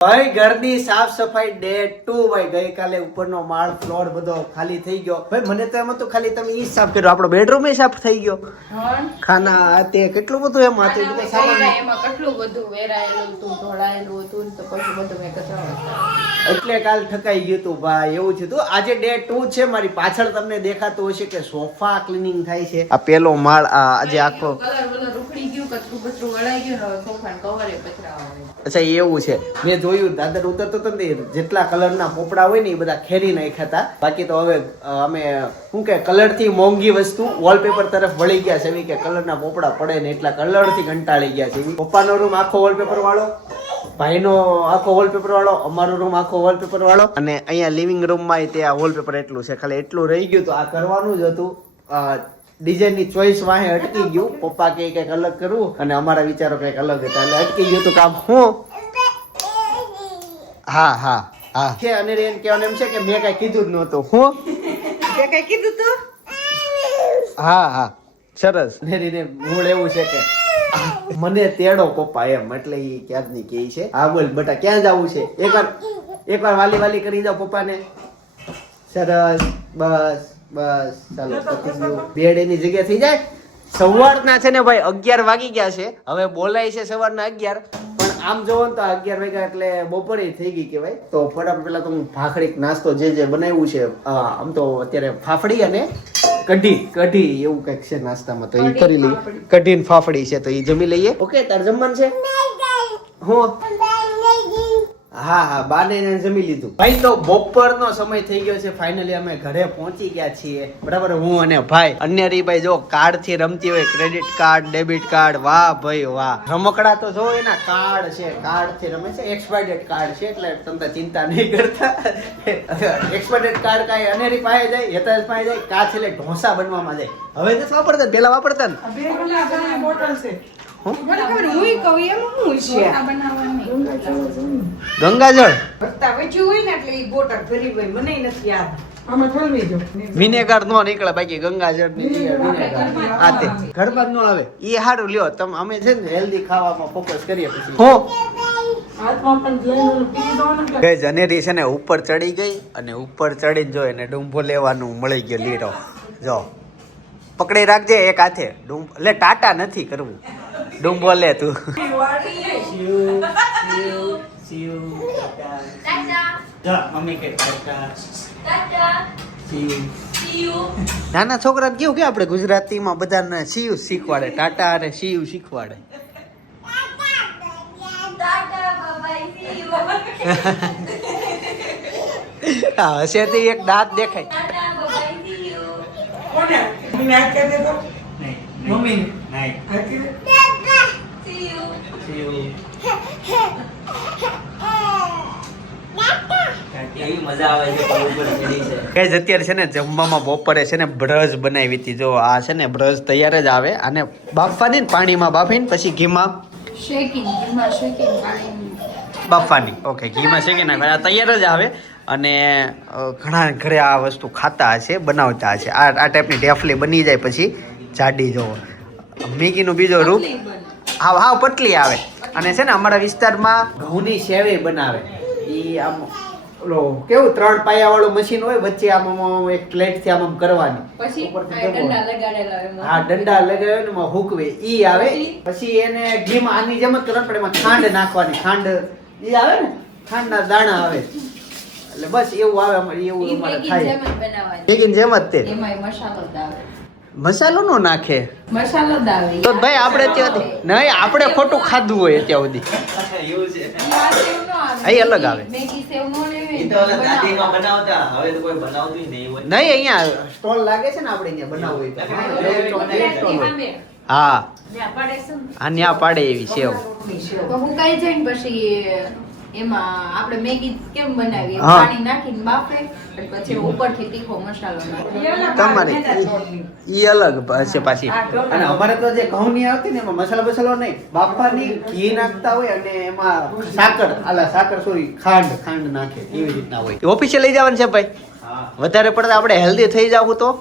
ભાઈ ઘરની સાફ સફાઈ ડે 2 ભાઈ ગઈકાલે ઉપરનો માળ ફ્લોર બધો ખાલી થઈ ગયો ભાઈ મને તો એમ હતું ખાલી તમે ઈ સાફ કર્યો આપણો બેડરૂમ એ સાફ થઈ ગયો ખાના તે કેટલું બધું એમ હતું બધું સામાન એમાં કેટલું બધું વેરાયેલું હતું ઢોળાયેલું હતું તો પછી બધું મેં કચરા એટલે કાલ ઠકાઈ ગયું તું ભાઈ એવું થયું તું આજે ડે 2 છે મારી પાછળ તમને દેખાતું હશે કે સોફા ક્લીનિંગ થાય છે આ પેલો માળ આજે આખો કલર વલર ઉખડી ગયું કચરું બચરું વળાઈ ગયું ને સોફા ને કવરે પચરા આવે અચ્છા એવું છે મેં જોયું દાદર ઉતરતો હતો ને જેટલા કલરના પોપડા હોય ને એ બધા ખેરી નાખ્યા હતા બાકી તો હવે અમે શું કે કલર થી મોંઘી વસ્તુ વોલપેપર તરફ વળી ગયા છે એવી કે કલરના પોપડા પડે ને એટલા કલર થી કંટાળી ગયા છે પપ્પાનો રૂમ આખો વોલપેપર વાળો ભાઈનો આખો વોલપેપર વાળો અમારો રૂમ આખો વોલપેપર વાળો અને અહીંયા લિવિંગ રૂમમાં તે આ વોલપેપર એટલું છે ખાલી એટલું રહી ગયું તો આ કરવાનું જ હતું ડિઝાઇન ની ચોઈસ વાહે અટકી ગયું પપ્પા કે કઈક અલગ કરવું અને અમારા વિચારો કઈક અલગ હતા એટલે અટકી ગયું તો કામ હું હા હા હા છે અને રેન કહેવાનું એમ છે કે મેં કઈ કીધું જ નહોતું હું તે કઈ કીધું તું હા હા સરસ ને મૂળ એવું છે કે મને તેડો પપ્પા એમ એટલે ઈ ક્યારની કે છે હા બોલ બેટા ક્યાં જવું છે એકવાર વાલી વાલી કરી જાવ પપ્પાને સરસ બસ બસ ચાલો પતી ગયું બેડ એની જગ્યા થઈ જાય સવારના છે ને ભાઈ 11 વાગી ગયા છે હવે બોલાય છે સવારના 11 પણ આમ જોવો ને તો 11 વાગ્યા એટલે બપોરે થઈ ગઈ કેવાય તો ફટાફટ પેલા તો હું ભાખડી નાસ્તો જે બનાવ્યું છે આમ તો અત્યારે ફાફડી અને કઢી એવું કઈક છે નાસ્તામાં તો એ કરી લઈએ કઢી ને ફાફડી છે તો એ જમી લઈએ ઓકે તાર જમવાનું છે હું હા બાને જમી લીધું ભાઈ તો બપોરનો સમય થઈ ગયો છે ફાઇનલી અમે ઘરે પહોંચી ગયા છીએ બરાબર હું અને ભાઈ અન્યરી ભાઈ જો કાર્ડ થી રમતી હોય ક્રેડિટ કાર્ડ ડેબિટ કાર્ડ વાહ ભાઈ વાહ રમકડા તો જો એના કાર્ડ છે કાર્ડ થી રમે છે એક્સપાયર્ડ કાર્ડ છે એટલે તમે ચિંતા નહીં કરતા એક્સપાયર્ડ કાર્ડ કાંઈ અનેરી પાસે જાય હેતાજ પાસે જાય કા છેલ્લે ઢોસા બનવામાં જાય હવે નથી વાપરતા પેલા વાપરતા ને બોટલ છે બરાબર હુંય કહું એમ હું છે ગંગાજળ રસ્તા વેચ્યું હોય ને એટલે ઈ બોટલ ભરી હોય મને નથી યાદ આમાં ઠલવી જો વિનેગર નો નીકળે બાકી ગંગાજળ ની વિનેગર આ તે ઘરમાં નો આવે ઈ હારું લ્યો તમે અમે છે ને હેલ્ધી ખાવામાં ફોકસ કરીએ પછી હો હાથમાં પણ જોઈને પી દો ને ગઈ જનેરી છે ને ઉપર ચડી ગઈ અને ઉપર ચડીને જો એને ડુંબો લેવાનું મળી ગયો લીરો જો પકડી રાખજે એક હાથે લે ટાટા નથી કરવું ડુંબો લે તું નાના છોકરા કેવું કે આપણે ગુજરાતીમાં બધાને સીયુ શીખવાડે ટાટા અને સીયુ શીખવાડે હા હશે તો એક દાંત દેખાય મમ્મી અત્યારે છે ને જમવામાં બપોરે છે ને બ્રજ બનાવી હતી જો આ છે ને બ્રજ તૈયાર જ આવે અને બાફવાની પાણીમાં બાફીને પછી ઘીમાં બાફવાની ઓકે ઘીમાં શેકીને તૈયાર જ આવે અને ઘણા ઘરે આ વસ્તુ ખાતા હશે બનાવતા હશે આ ટાઈપની ઢેફલી બની જાય પછી જાડી જોવો મેગીનું બીજો રૂપ હાવ પતલી આવે અને છે ને અમારા વિસ્તારમાં ઘઉંની સેવે બનાવે એ આમ ઓલો કેવું 3 પાયા વાળું મશીન હોય વચ્ચે આમ એક પ્લેટ થી આમ કરવાની પછી ડંડા લગાડેલા હા ડંડા લગાવે ને હુકવે ઈ આવે પછી એને ઘીમાં આની જેમ જ કરવાનું પણ એમાં ખાંડ નાખવાની ખાંડ ઈ આવે ને ખાંડના દાણા આવે એટલે બસ એવું આવે અમારે એવું અમારે થાય મેગીની જેમ જ તે એમાં મસાલો આવે મસાલો નો નાખે મસાલો દાવે તો ભાઈ આપણે ત્યાંથી નહીં આપણે ખોટું ખાધું હોય ત્યાં સુધી અહીં અલગ આવે મેગી સેવ નો લેવી નહીં અહીંયા સ્ટોલ લાગે છે ને આપણે અહીંયા બનાવવું હોય હા આ ન્યા પાડે એવી સેવ તો હું કઈ જઈને પછી એમાં આપણે મેગી કેમ બનાવીએ પાણી નાખીને બાફે પછી ઉપરથી તીખો મસાલો તમારી ઈ અલગ છે પાછી અને અમારે તો જે ઘઉંની આવતી ને એમાં મસાલો નહીં બાફવાની ઘી નાખતા હોય અને એમાં સાકર સોરી ખાંડ નાખે એવી રીતના હોય ઓફિસે લઈ જવાનું છે ભાઈ વધારે પડતા આપણે હેલ્ધી થઈ જાવ તો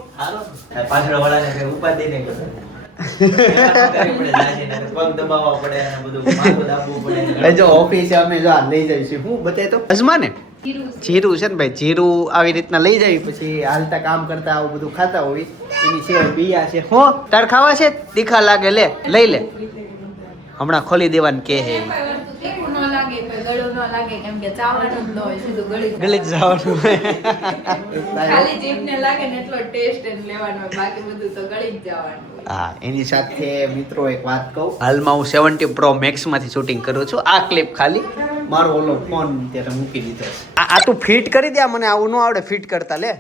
પાછળ વાળાને ઉપાધિ નહીં પગ દબાવવા પડે અને બધું માથું દાબવું પડે. જો ઓફિસે અમે જો આ લઈ જઈશું હું બતાય તો અજમા ને જીરું છે ને ભાઈ, જીરું આવી રીતના લઈ જાય પછી હાલતા કામ કરતા આવું બધું ખાતા હોય એની સિવાય બિયા છે. હો તાર ખાવા છે? તીખા લાગે, લે લઈ લે, હમણાં ખોલી દેવાનું કે હે તીખું ન લાગે, કોઈ ગળું ન લાગે, કેમ કે ચાવવાનું જ ન હોય, સીધું ગળી જ જવાનું. ખાલી જીભને લાગે ને એટલો ટેસ્ટ એને લેવાનો હોય, બાકી બધું તો ગળી જ જવાનું હોય. હા, એની સાથે મિત્રો એક વાત કહું, હાલમાં હું 70 Pro Max માંથી શૂટિંગ કરું છું. આ ક્લિપ ખાલી મારો ઓલો ફોન ત્યારે મૂકી દીધો છે. આ તું ફિટ કરી દે, મને આવું ન આવડે ફિટ કરતા. લે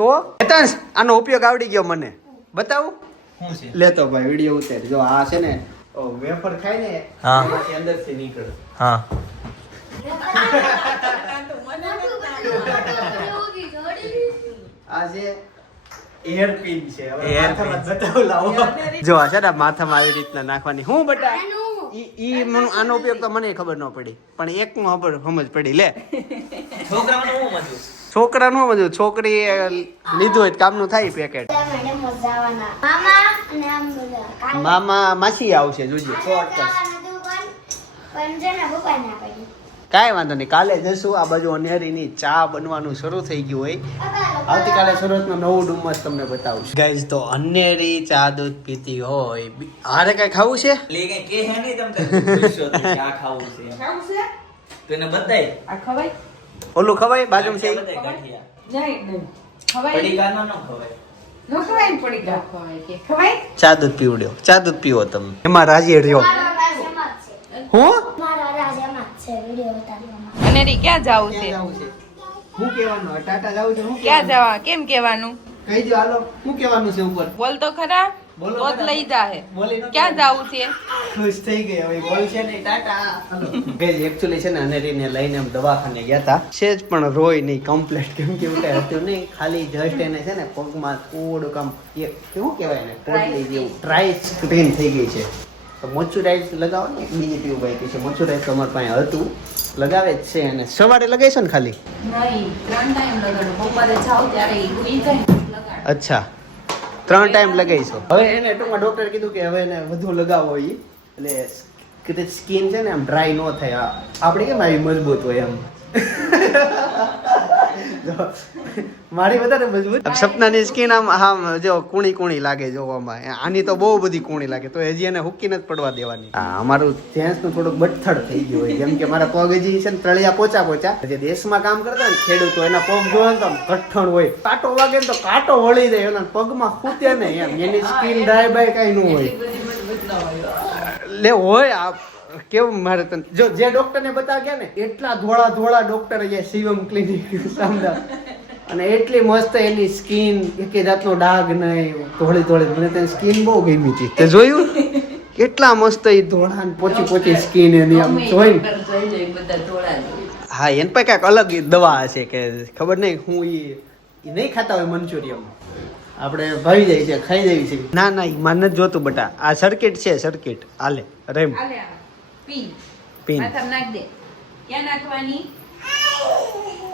તો હેતાંશ, આનો ઉપયોગ આવડી ગયો મને, બતાવું શું છે? લેતો ભાઈ વિડિયો ઉતાર. જો આ છે ને વેફર ખાય ને હા. એમાંથી અંદરથી નીકળે. હા. આ છે એર પિન છે. હવે Air માથામાં pin. બતાવું લાવો. જો આ છે ને માથામાં આવી રીતના નાખવાની. હું બટા ઈ આનો ઉપયોગ તો મને ખબર ન પડી, પણ એક નો સમજ પડી. લે છોકરાઓનું શું મજું? છોકરાનું બધું, છોકરી લીધું હોય તો કામનું થાય પેકેટ. મામા માસી આવશે જોજો. કાંઈ વાંધો નહીં, કાલે જશું. આ બાજુ અનેરીની ચા બનવાનું શરૂ થઈ ગયું હોય. આવતીકાલે સુરતનું નવું ડુમ્મસ તમને બતાવશું. ગાઈઝ તો અનેરી ચા દૂધ પીતી હોય, હારે કઈ ખાવું છે? લે કઈ કે હે નહીં તમ તારે પૂછશો તો કે આ ખાવું છે એમ. ખાવું છે? તો એને બતાય. આ ખવાય? ઓલું ખવાય બાજુમાં છે ઈ? બતાય ગાંઠિયા. નહીં. ખવાય? પડીકામાં ન ખવાય. ન ખવાય ને પડીકા? ખવાય કે ખવાય? ચા દૂધ પીવડ્યો, ચા દૂધ પીવો તમે, એમાં રાજી રહ્યો. હું અનેરી ક્યાં જાવું છે? ક્યાં જાવું છે? હું કહેવાનું ટાટા જાવું છે? હું ક્યાં કહેવાનું? જવા? કેમ કહેવાનું? કહી દો હાલો, હું કહેવાનું છે ઉપર? બોલ તો ખરા. બોલો તો જ ખરા. લઈ જાહે. બોલી ન ક્યાં જાવું છે? ખુશ થઈ ગઈ હવે બોલ છે ને ટાટા. હાલો ગાઈઝ એકચ્યુઅલી છે ને અનેરીને લઈને આમ દવાખાને ગયા હતા. સેજ પણ રોય નહીં, કમ્પ્લીટ, કેમ કે એવું કાંઈ હતું નહીં, ખાલી જસ્ટ એને છે ને પગમાં થોડુંક આમ કેવું કહેવાય ને પોટલી જેવું ડ્રાય સ્ક્રીન થઈ ગઈ છે. તો મોચ્યુરાઇઝ લગાવો ને, બીજી ટ્યુબ આવી છે મોચ્યુરાઇઝ, તમારી પાસે હતું, લગાવે જ છે. અને સવારે લગાવીશો ને ખાલી? નહીં, 3 ટાઈમ લગાડો. બપોરે જાવ ત્યારે ઈ ઉઈ જાય ને લગાડ. અચ્છા, 3 ટાઈમ લગાવીશો. હવે એને ટૂંકમાં ડોક્ટરે કીધું કે હવે એને વધુ લગાવો ઈ, એટલે સ્કિન છે ને આમ ડ્રાય ન થાય. આપણે કેમ આવી મજબૂત હોય એમ. મારી વધારે મજબૂત. સપનાની સ્કિન આમ જો કુણી કુણી લાગે જોવામાં, આની તો બહુ બધી કુણી લાગે, તો હજી એને હુકી નથી પડવા દેવાની. હા, અમારું જેન્ટ્સનું થોડુંક બઠ્થડ થઈ ગયું હોય, જેમ કે મારા પગ હજી છે ને તળિયા પોચા જે દેશમાં કામ કરતા હોય ને ખેડૂતો, એના પગ જોવે ને તો આમ કઠણ હોય, કાંટો વાગે ને તો કાંટો વળી જાય, એના પગમાં ખૂટે નહીં એમ, એની સ્કિન ડ્રાય બાય કઈ ન હોય. લે હોય આ કેવું મારે તને જો જે ડોક્ટર ને બતાવ્યા ગયા ને એટલા ધોળા ડોક્ટર જે શિવમ ક્લિનિક સામદા, અને એટલી મસ્ત એની સ્કિન, એકે જાતનો ડાઘ નહીં, ધોળી. મને તેની સ્કિન બહુ ગમી હતી. તે જોયું કેટલા મસ્ત એ ધોળા ને પોચી સ્કિન એની આમ જોઈ. હા, એન પર કાંઈક અલગ દવા હશે કે ખબર નહીં, હું ઈ નહીં ખાતા હોય મંચુરિયમ, આપણે ભાવી જાય છે, ખાઈ જાય છે. ના ઈ માન નથી જોતું બટા, આ સર્કિટ છે, સર્કિટ હાલે રેમ પિન. નાખ દે. ક્યાં નાખવાની?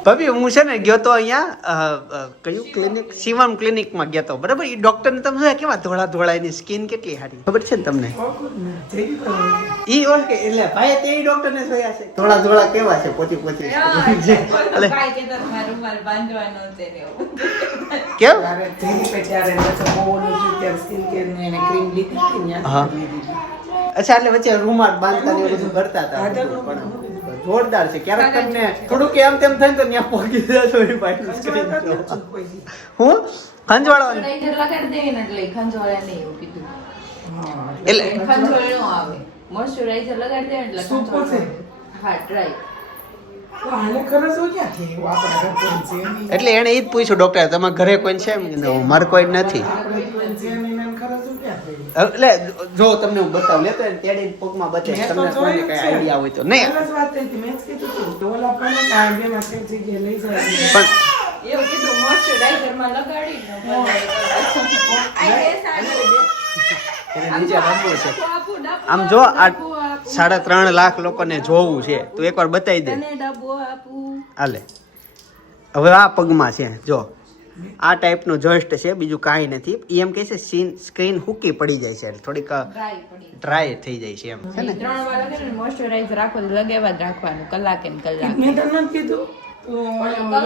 ભાભી હું છે ને ગયો તો અહીંયા કયું ક્લિનિક, શિવમ ક્લિનિકમાં ગયો તો, બરાબર. એ ડોક્ટર ને તમે જોયા કેવા ધોળા એની સ્કિન કેટલી સારી, ખબર છે ને તમને? ઈ ઓકે, એટલે ભાઈ તે ડોક્ટર ને જોયા છે, ધોળા કેવા છે, પોચી એટલે રૂમાલ બાંધવાનો છે ને એવું. કેમ? હા. અચ્છા, એટલે વચ્ચે રૂમાલ બાંધતા ને એવું બધું કરતા હતા, પણ જોરદાર છે. ક્યારેક તમને થોડુંક એમ તેમ થાય ને તો ત્યાં પહોંચી જશો એ ભાઈ સ્ક્રીન હું ખંજવાળો મોઇશ્ચરાઇઝર લગાડી દેવી ને એટલે ખંજવાળે નહીં એવું કીધું. એટલે ખંજવાળ નો આવે. મોઇશ્ચરાઇઝર લગાડી દેવી એટલે ખંજવાળ આવે. હા, ટ્રાય. એટલે એને ઈ જ પૂછ્યું ડોક્ટર, તમારા ઘરે કોઈ છે? મારે કોઈ નથી. એટલે જો તમને હું બતાવું, લેતો એને તેડીને પગમાં બતાવીશ, તમને કોઈને કઈ આઈડિયા હોય તો. નહીં પણ એવું કીધું મોઇશ્ચરાઇઝર માં લગાડી એને નીચે રમવું છે. આમ જો આ 3.5 લાખ લોકોને જોવું છે, તો એકવાર બતાવી દે. હાલે હવે આ પગમાં છે, જો આ ટાઈપનું જોઈસ્ટ છે, બીજું કાંઈ નથી. ઈ એમ કહે છે સ્ક્રીન હુકી પડી જાય છે, થોડીક ડ્રાય પડી ડ્રાય થઈ જાય છે એમ છે ને. 3 વાર લગે ને મોઇશ્ચરાઇઝ રાખો તો લગાવવા જ રાખવાનું કલાકે ને કલાક. મેં તને નથી કીધું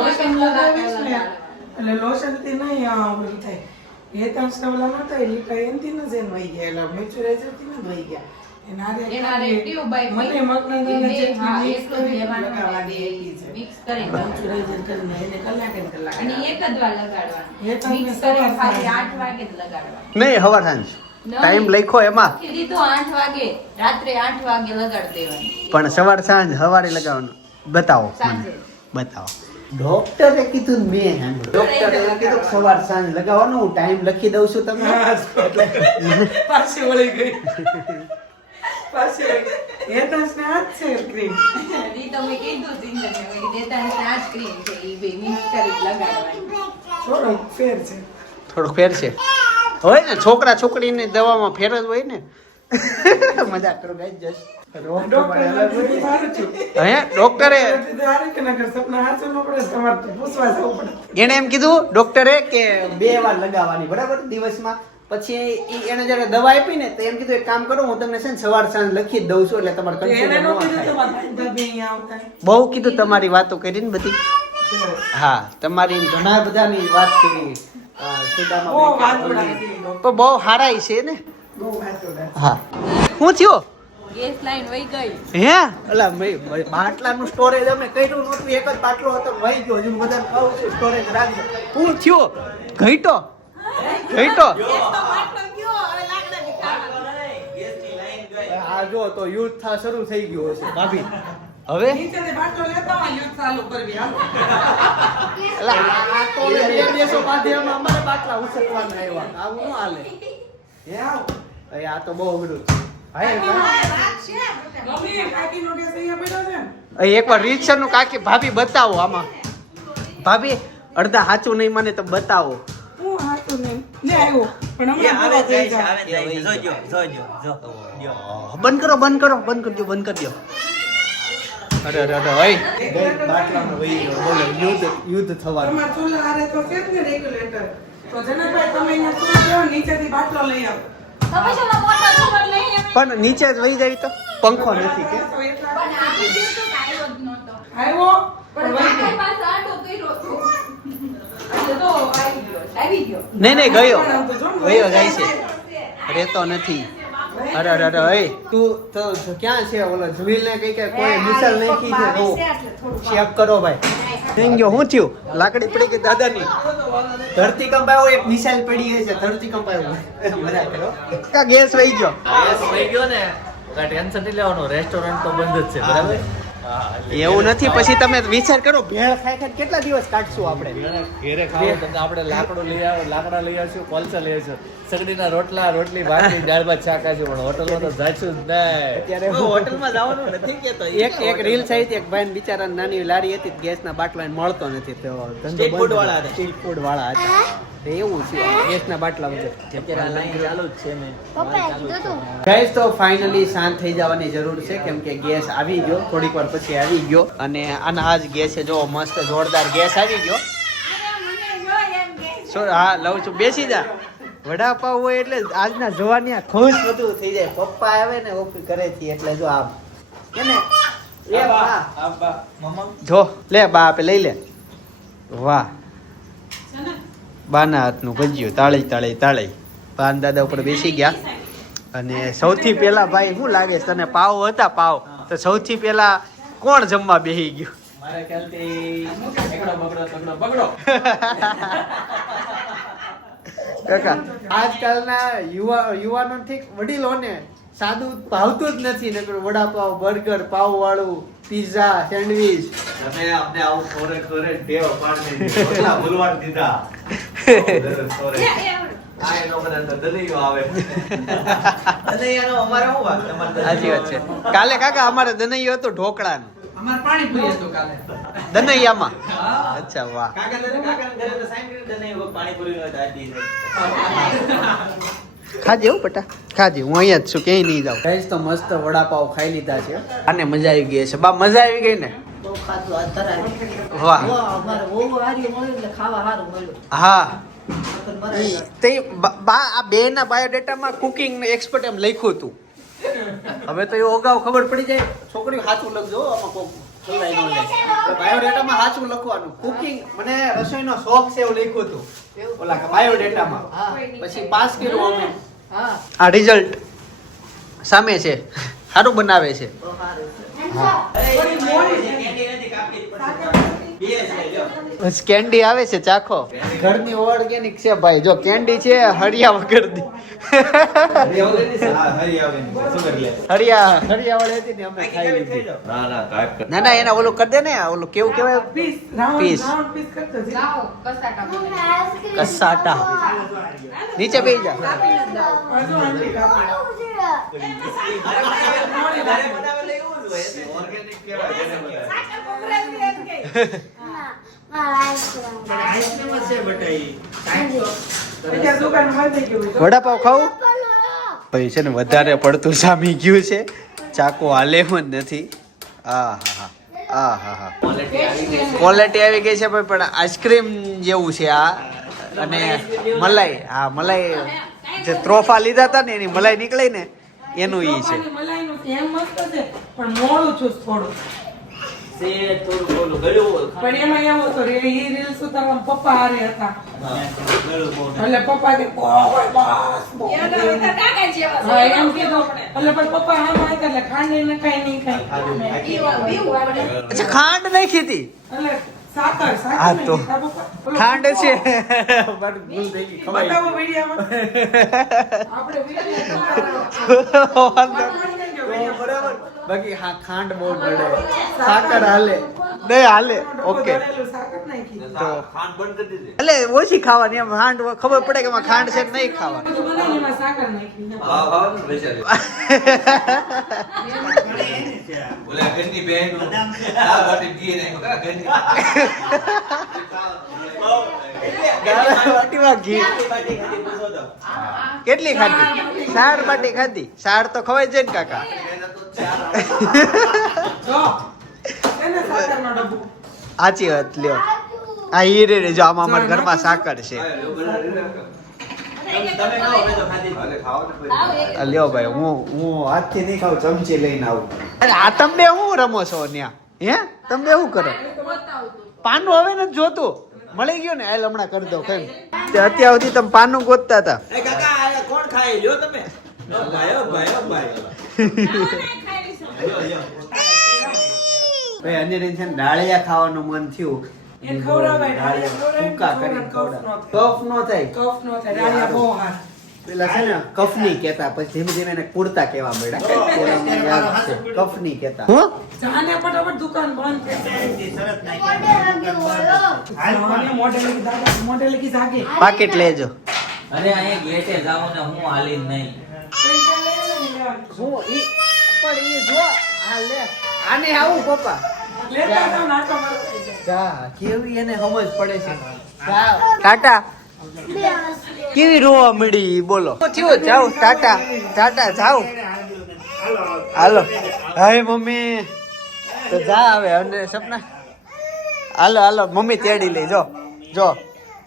લોશન લગાવીશ ને એટલે લોશન થી નહીં ઓલું થાય. એ ત્રણ સવલા નતા એટલે કઈ એનથી ન જેન વહી ગયા એટલે મોઇશ્ચરાઇઝર થી ન વહી ગયા. એના રેક્ટિવ બાય મને મગના દાણા જેટલી mix એટલું જ કરીને લેવાનું લગાવવાની એટલી છે. મિક્સ કરીને મોઇશ્ચરાઇઝર કરીને એને કલાકે ને કલાક અને એક જ વાર એ લગાડવાનું. તમને મિક્સ કરીને સવાર ખાલી સાંજ. 8 વાગે જ લગાડવાનું. નહીં, હવાર સાંજ ટાઈમ લખ્યો એમાં, કીધું તો 8 વાગે રાત્રે 8 વાગે લગાડી દેવાનું. પણ સવાર સાંજ હવારે લગાવવાનું. બતાવો સાંજે. મને, બતાવો. ડોક્ટરે કીધું ને મેં સાંભળ્યું. ડોક્ટરે કીધું સવાર સાંજ લગાવવાનું. હું ટાઈમ લખી દઉં છું તમને. પાછી વળી ગઈ પાછી વળી ગઈ. એ ત્રણ હાથ છે ક્રીમ ઈ તો મેં કીધું જ ઇન્ટરનેટ દેતા આ જ ક્રીમ છે ઈ બે મિક્સ કરી લગાડવાની. થોડો ફેર છે. થોડોક ફેર છે હોય ને, છોકરા છોકરીની દવામાં ફેર જ હોય ને. મજાક કરો ગાઈસ, જસ્ટ ડોક્ટર નથી સારું છું. હે ડોક્ટરે નથી તો હારી કે નકર સપના હાચું ન પડે તમારે તો પૂછવા જવું પડે. એને એમ કીધું ડોક્ટરે કે 2 વાર લગાવવાની બરાબર દિવસમાં. પછી એને જયારે દવા આપી ને તો એમ કીધું એક કામ કરો, હું તમને છે ને સવાર સાંજ લખી જ દઉં છું એટલે તમારે એને કન્ફ્યુઝન નો ન કીધું થાય. તમારે ભાભી અહીંયા આવતા. બહુ કીધું તમારી વાતો કરીને બધી. હા, તમારી ઘણા બધાની વાત કરી. સુદામા બહુ બેન વાત બોલી. ઉડાડી. તો બહુ હારાઈ છે ને. બહુ વાત ઉડાડી. હા, શું થયો? ગેસ લાઈન વહી ગઈ. હે અલા બાટલાનું સ્ટોરેજ અમે કર્યું નહોતું, એક જ બાટલો હતો વહી ગયો. હજુ બધાને કહું છું સ્ટોરેજ રાખજો. શું થયો? ઘઈટો ઘઈટો આ જો તો યુદ્ધ થા શરૂ થઈ ગયો હશે ભાભી. હવે નીચેથી બાટલો લેતા હોય, યુદ્ધ ચાલુ કરવી હાલો. અલા આ તો હવે બે દેશો બાંધ્યામાં અમારે બાટલા ઉછકવાના આવ્યા. આવું ન હાલે. એ આવ. એ આ તો બહુ અઘરું છે. મમ્મી કાકીનો કેસ અહીંયા પડ્યો છે ને? એકવાર રીતસર નું કાકી ભાભી બતાવો આમાં. ભાભી અડધા સાચું નહીં માને તો બતાવો. હું હાથું નહીં લે આવ્યો પણ હમણાં પૂરો થઈ જાય. બંધ કરો બંધ કરો બંધ કરી દો બંધ કરી દો. અરે અરે અરે ઓય બાટલામાં વહી ગયો. બોલો યુદ્ધ થવાનું. તમારા ચૂલા હારે તો છે જ ને રેગ્યુલેટર. તો જનકભાઈ તમે અહીંયા ચૂલો દેવો, નીચેથી બાટલો લઈ આવો. તમે શું મોટા ખબર લઈ આવે પણ નીચે જ વહી જાય તો પંખો નથી કે તો એટલા પણ આપી દીધું તો આવ્યો જ નહોતો. આવ્યો પણ પણ વહી મારી ગયો. પાસે આટો કર્યો હતો. એટલે તો આવી ગયો. નહીં નહીં ગયો ગયો જાય છે રહેતો નથી. અરે અરે અરે ઓય તું તો ક્યાં છે? ઓલો જમીલ ને કઈ કે કોઈ મિસાલ નાખી છે તો ચેક કરો ભાઈ. થઈ ગયો શું થયું? લાકડી પડી ગઈ દાદાની. ધરતીકંપ આવ્યો, એક મિસાઇલ પડી છે. ધરતીકંપ આવ્યો. મજા કરો. કા ગેસ વહી ગયો. ગેસ વહી ગયો ને કાંઈ ટેન્શન નહીં લેવાનું, રેસ્ટોરન્ટ તો બંધ જ છે બરાબર. એવું નથી. પછી તમે વિચાર કરો ભેળ ખાઈ ખાઈ કેટલા દિવસ કાઢશું આપણે? ઘેરે ખાવ તો આપણે લાકડું લઈ આવો, લાકડા લઈ આવશું, કોલસા લઈ આવશું, સગડીના રોટલા રોટલી ભાખરી દાળ ભાત શાક આવશું, પણ હોટલમાં તો જાશું જ નહીં. અત્યારે હોટલમાં જવાનું નથી કેતો. એક રીલ થઈ હતી, એક ભાઈ બિચારા નાની લારી હતી, ગેસના બાટલા મળતો નથી. તો ધંધો Street food બંધ. વાળા હતા. Street food વાળા હતા. તો એવું છે ગેસના બાટલા વગર. અત્યારે આ લાઈન ચાલુ જ છે મેં. ગાઈસ તો ફાઇનલી શાંત થઈ જવાની જરૂર છે, કેમ કે ગેસ આવી ગયો. થોડીક વાર પછી આવી ગયો અને આના આજ ગેસ છે. જો મસ્ત જોરદાર ગેસ આવી ગયો. હા લઉં છું, બેસી જા. વડાપાવ હોય એટલે આજના જોવાની ખુશ બધું થઈ જાય. પપ્પા આવે ને ઓફી ઘરેથી એટલે જો આમ કે ને એ બા જો લે બા આપે લઈ લે. વાહ બાના હાથનું ભજીયું તાળી તાળી તાળી. બાન દાદા ઉપર બેસી ગયા અને સૌથી પહેલા ભાઈ શું લાગે છે તને? પાવ હતા પાવ તો સૌથી પહેલા કોણ જમવા બેસી ગયું? મારા ખ્યાલથી એકડો બગડો તગડો બગડો. કાકા આજકાલના યુવાનોથી વડીલોને સાદું ભાવતું જ નથી. નકર વડાપાવ, બર્ગર, પાવ વાળું, પિઝા, સેન્ડવીચ. તમે અમને આવું ખોરે ખોરે ટેવ પાડી દીધી. રોટલા ભૂલવા જ દીધા. આ એનો બધા તો દલીયો આવે. દલીયાનો અમારે શું વાત? તમારે સાચી વાત છે. કાલે કાકા અમારે દનૈયું હતું ઢોકળાનું. અમારે પાણીપુરી હતું કાલે. દનૈયામાં. અચ્છા વાહ. કાકાના ઘરે તો સાઈન કરીને દલીયો પાણીપુરીનો જ આજી છે. ખાજે હો બટા ખાજે. હું અહીંયા જ છું, ક્યાંય નહીં જાઉં. ગાઈસ તો મસ્ત વડાપાવ ખાઈ લીધા છે અને મજા આવી ગઈ છે. બા મજા આવી ગઈ ને? બહુ ખાધું આ ધરાય. વાહ અમારે બહુ હારી મળ્યું એટલે ખાવા સારું મળ્યું. હા નકર મરાઈ જાત. તે આ બે ના બાયોડેટામાં કુકિંગ એક્સપર્ટ એમ લખ્યું હતું. હવે તો એ અગાઉ ખબર પડી જાય છોકરીઓ સાચું લખજો આમાં કોક ખોલાઈ ન લે. બાયોડેટામાં સાચું લખવાનું કુકિંગ મને રસોઈનો શોખ છે એવું લખ્યું હતું ઓલા બાયોડેટામાં. પછી પાસ કર્યું અમે. હા આ રિઝલ્ટ સામે છે સારું બનાવે છે. બહુ સારું છે. કેન્ડી આવે છે ચાખો ઘરની ઓર્ગેનિક છે ભાઈ. જો કેન્ડી છે હળિયા વગરની. હળિયા વાળી હતી ને અમે ખાઈ લીધી. ના ના એના ઓલું કરી દે ને ઓલું કેવું કેવાય piece round piece. Round piece કરતો છે. લાવો કસાટા બનાવી. કસાટા નીચે બેસી જા. હજુ આંટી કાપી. બીજા દુકાન બંધ થઈ ગયું છે. વડાપાવ ખાવું ભાઈ છે ને વધારે પડતું જામી ગયું છે. ચાકો હાલે જ નથી. આ હા હા ક્વોલિટી આવી ગઈ છે ભાઈ. પણ આઈસ્ક્રીમ જેવું છે આ. અને મલાઈ હા મલાઈ જે ત્રોફા લીધા હતા ને એની મલાઈ નીકળી ને એનું ઈ છે. ચોખાની મલાઈનું છે, એમ મસ્ત છે પણ મોડું છું થોડું. પણ એમાં એવું હતું ઈ રીલ્સ ઉતારવામાં પપ્પા હારે હતા એટલે પપ્પા કે ઓય બસ બહુ. હા એમ કીધું એટલે પણ પપ્પા આમાં હતા એટલે ખાંડ એને કઈ નહીં ખાઈ અચ્છા ખાંડ નાખી હતી. એટલે સાકર હા સાકર તો. નહીં ખાતા પપ્પા. ઓલો ખાંડ છે બતાવો વિડીયોમાં આપણે વિડીયો બરાબર. બાકી હા ખાંડ બહુ નડે. સાકર હાલે નહીં હાલે. ઓકે સાકર નાખી તો એટલે ઓછી ખાવાની એમ ખાંડ ખબર પડે કે એમાં ખાંડ છે કે નહીં ખાવાની. બધું બનાવીને એમાં સાકર નાખી વાટીમાં ઘી કેટલી ખાધી? 4 બાટી ખાધી. 4 તો ખવાય છે ને કાકા. જો એને સાકરનો ડબ્બો સાચી વાત લ્યો. આ હીરે રે જો આમાં અમારા ઘરમાં સાકર છે. આ લ્યો ભાઈ હું હાથથી નહીં ખાઉં ચમચી લઈને આવું. અરે આ તમે શું રમો છો ન્યા? હે તમે શું કરો? પાનું હવે નથી જોતું. મળી ગયું ને હાલ હમણાં કરી દો કેમ. અત્યાર સુધી તમે પાનું ગોતતા હતા. ભાઈ અંજલિને છે ને ડાળિયા ખાવાનું મન થયું. એ ખવડાવાય ડાળિયા ટૂંકા કરીને ખવડાવ. કફ નો થાય. કફ નો થાય ડાળિયા બહુ હાર પેલા છે ને કફની કહેતા પછી ધીમે ધીમે એને કુર્તા કહેવા મળ્યા. કફની કહેતા. હો જાને ફટાફટ દુકાન બંધ મોડેલ કી જાગે પાકેટ લેજો. અરે અહીંયા ગેટે જાવ ને હું હાલી નહીં. હું ઈ પણ ઈ જો આ લે આને આવું પપ્પા. લેતા જાવ નાટો મારો જા કેવી એને સમજ પડે છે. ટાટા કેવી રોવા મળી બોલો. થયો જાવ ટાટા ટાટા જાવ. હાલો હાય મમ્મી તો જા હવે અને સપના હાલો હાલો મમ્મી તેડી લઈ જો જો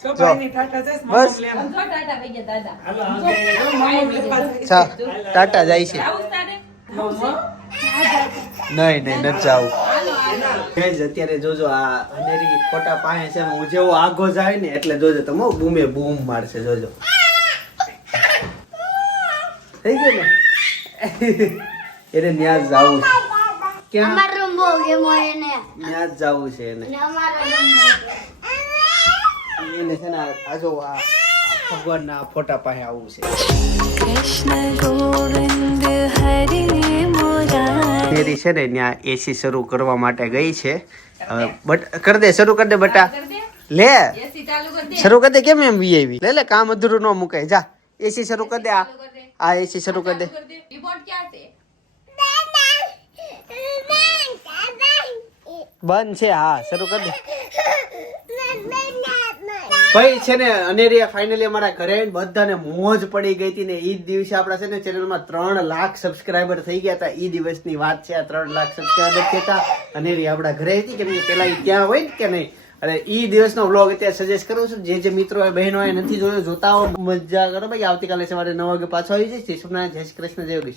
ચોપાઈની ટાટા જઈશ બસ. મમ્મી લેવા જો ટાટા પઈ ગયા દાદા. મમ્મી લેવા જઈશ જા ટાટા જાય છે. મમ્મા નહીં નહીં નથી જાવું. ગાઈઝ અત્યારે જોજો આ અનેરી ફોટા પાસે છે હું જેવો આગો જાય ને એટલે જોજો તમે બૂમે બૂમ મારશે જોજો. થઈ ગયું ને એને ન્યા જ જાવું છે. ક્યાં અમારો રૂમ બહુ ગેમ હોય એને ન્યા જ જાવું છે એને. અને અમારો રૂમ એને છે ને આ જો આ ભગવાનના ફોટા પાસે આવું છે. મેરી છે ને ત્યાં એસી શરૂ કરવા માટે ગઈ છે. બટ કરી દે શરૂ કરી દે બટા લે એસી ચાલુ કર દે. શરૂ કરી દે. કેમ એમ વીઆઈવી લે લે કામ અધૂરું ન મુકાય. જા એસી શરૂ કરી દે. આ એસી શરૂ કરી દે. રિમોટ ક્યાં છે? બંધ છે. હા શરૂ કરી દે. ભાઈ છે ને અનેરિયા ફાઇનલી અમારા ઘરે આવીને બધાને મોજ પડી ગઈ હતી ને ઈ દિવસે આપણા છે ને ચેનલમાં 3 લાખ સબસ્ક્રાઇબર થઈ ગયા હતા. ઈ દિવસની વાત છે. આ 3 લાખ સબસ્ક્રાઇબર થયા અનેરિયા આપણા ઘરે હતી કેમ કે પેલા ઈ ત્યાં હોય ને કે નહીં. અને ઈ દિવસનો વ્લોગ અત્યારે સજેસ્ટ કરું છું. જે મિત્રો બહેનો નથી જોયો જોતા હો, મજા કરો ભાઈ. આવતીકાલે સવારે 9 વાગે પાછો આવી જઈશ. જય શ્રી કૃષ્ણ, જય યોગેશ.